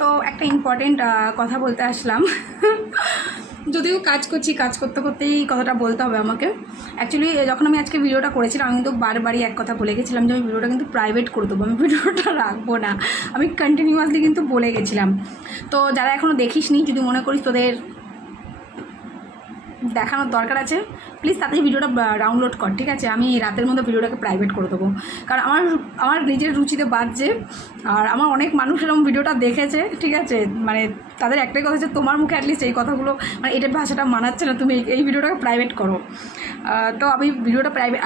তো একটা ইম্পর্টেন্ট কথা বলতে আসলাম। যদিও কাজ করছি, কাজ করতে করতেই কথাটা বলতে হবে আমাকে। অ্যাকচুয়ালি যখন আমি আজকে ভিডিওটা করেছিলাম, আমি কিন্তু বারবারই এক কথা বলে গেছিলাম যে আমি ভিডিওটা কিন্তু প্রাইভেট করে দেবো, আমি ভিডিওটা রাখবো না। আমি কন্টিনিউয়াসলি কিন্তু বলে গেছিলাম। তো যারা এখনও দেখিসনি, যদি মনে করিস তোদের দেখানোর দরকার আছে, প্লিজ তাড়াতাড়ি ভিডিওটা ডাউনলোড কর, ঠিক আছে? আমি রাতের মধ্যে ভিডিওটাকে প্রাইভেট করে দেবো, কারণ আমার নিজের রুচিতে বাজছে। আর আমার অনেক মানুষ এরকম ভিডিওটা দেখেছে, ঠিক আছে? মানে তাদের একটাই কথা, যে তোমার মুখে অ্যাটলিস্ট এই কথাগুলো, মানে এটা ভাষাটা মানাচ্ছে না, তুমি এই ভিডিওটাকে প্রাইভেট করো। তো আমি ভিডিওটা প্রাইভেট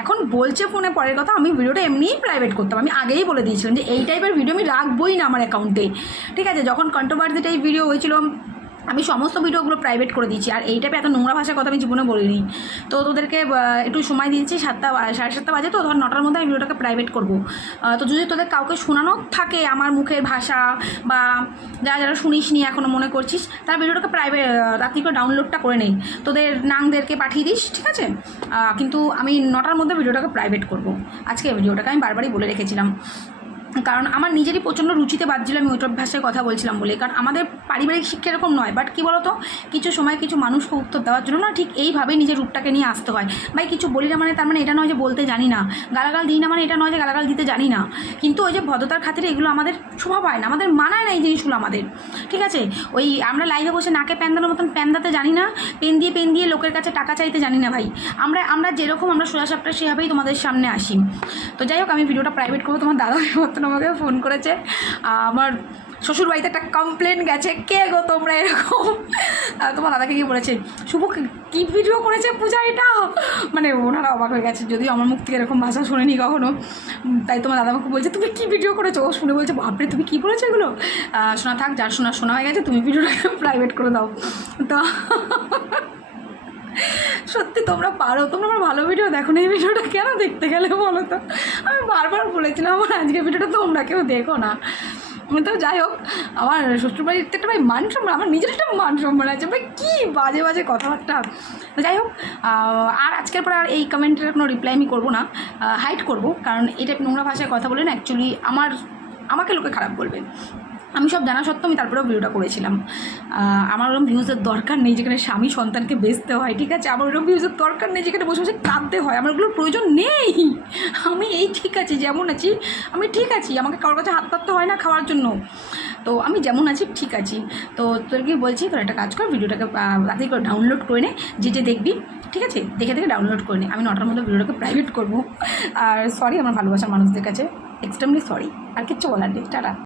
এখন বলছে ফোনে পরের কথা, আমি ভিডিওটা এমনিই প্রাইভেট করতাম। আমি আগেই বলে দিয়েছিলাম যে এই টাইপের ভিডিও আমি রাখবোই না আমার অ্যাকাউন্টে, ঠিক আছে? যখন কন্ট্রোভার্সিটা এই ভিডিও হয়েছিল, আমি সমস্ত ভিডিওগুলো প্রাইভেট করে দিয়েছি। আর এই টাইপে এত নোংরা ভাষার কথা আমি জীবনে বলিনি। তো তোদেরকে একটু সময় দিয়েছি, 7:30 বাজে, তো ধর 9টার মধ্যে আমি ভিডিওটাকে প্রাইভেট করবো। তো যদি তোদের কাউকে শোনানো থাকে আমার মুখের ভাষা, বা যারা শুনিস নি এখনও মনে করছিস, তারা ভিডিওটাকে প্রাইভেট রাত্রি করে ডাউনলোডটা করে নেই, তোদের নাংদেরকে পাঠিয়ে দিস, ঠিক আছে? কিন্তু আমি 9টার মধ্যে ভিডিওটাকে প্রাইভেট করবো। আজকে ভিডিওটাকে আমি বারবারই বলে রেখেছিলাম, কারণ আমার নিজেরই প্রচণ্ড রুচিতে বাজছিল আমি ওইটার ভাষায় কথা বলছিলাম বলে। কারণ আমাদের পারিবারিক শিক্ষা এরকম নয়, বাট কী বলতো, কিছু সময় কিছু মানুষকে উত্তর দেওয়ার জন্য না ঠিক এইভাবেই নিজের রূপটাকে নিয়ে আসতে হয়। ভাই কিছু বলি না মানে তার মানে এটা নয় যে বলতে জানি না, গালাগাল দিই না মানে এটা নয় যে গালাগাল দিতে জানি না। কিন্তু ওই যে ভদ্রতার খাতিরে এগুলো আমাদের স্বভাব হয় না, আমাদের মানায় না এই জিনিসগুলো আমাদের, ঠিক আছে? ওই আমরা লাইভে বসে নাকে প্যান্দানোর মতন প্যান্দাতে জানি না, পেন দিয়ে লোকের কাছে টাকা চাইতে জানি না ভাই। আমরা যেরকম আমরা সোজা সাপটা সেভাবেই তোমাদের সামনে আসি। তো যাই হোক, আমি ভিডিওটা প্রাইভেট করবো। তোমার দাদা মতন আমাকে ফোন করেছে, আমার শ্বশুরবাড়িতে একটা কমপ্লেন গেছে, কে গো তোমরা এরকম। তোমার দাদাকে কি বলেছে, শুভ কী ভিডিও করেছে পূজা, এটা মানে ওনারা অবাক হয়ে গেছে, যদিও আমার মুখ থেকে এরকম ভাষা শোনেনি কখনো। তাই তোমার দাদা আমাকে বলছে তুমি কী ভিডিও করেছো, ও শুনে বলছে বাপরে তুমি কী বলেছো এগুলো। শোনা থাক, যার শোনা হয়ে গেছে, তুমি ভিডিওটাকে প্রাইভেট করে দাও। তো সত্যি তোমরা পারো, তোমরা আমার ভালো ভিডিও দেখো না, এই ভিডিওটা কেন দেখতে গেলে বলো তো? আমি বারবার বলেছিলাম আমার আজকের ভিডিওটা তোমরা কেউ দেখো না। তো যাই হোক, আমার শ্বশুরবাড়িতে একটা ভাই মান সম্মান, আমার নিজের একটা মান সম্মান আছে ভাই, কী বাজে বাজে কথাবার্তা। যাই হোক, আর আজকের পর আর এই কমেন্টের কোনো রিপ্লাই আমি করবো না, হাইড করবো, কারণ এটা নোংরা ভাষায় কথা বলে না অ্যাকচুয়ালি আমাকে লোকে খারাপ বলবে। আমি সব জানা সত্ত্বেও আমি তারপরেও ভিডিওটা করেছিলাম। আমার ওরকম ভিউজের দরকার নেই যেখানে স্বামী সন্তানকে বেচতে হয়, ঠিক আছে? আমার ওরকম ভিউজের দরকার নেই যেখানে বসে বসে কাঁদতে হয়, আমার ওগুলোর প্রয়োজন নেই। আমি ঠিক আছি, যেমন আছি আমি ঠিক আছি, আমাকে কারোর কাছে হাত পাততে হয় না খাওয়ার জন্য। তো আমি যেমন আছি ঠিক আছি। তো তোদেরকে বলছি, তোর একটা কাজ কর, ভিডিওটাকে রাতে করে ডাউনলোড করে নে, যে দেখবি, ঠিক আছে? দেখে ডাউনলোড করে নে। আমি 9টার মধ্যে ভিডিওটাকে প্রাইভেট করবো। আর সরি আমার ভালোবাসার মানুষদের কাছে, এক্সট্রিমলি সরি। আর কিচ্ছু বলার নেই, টাটা।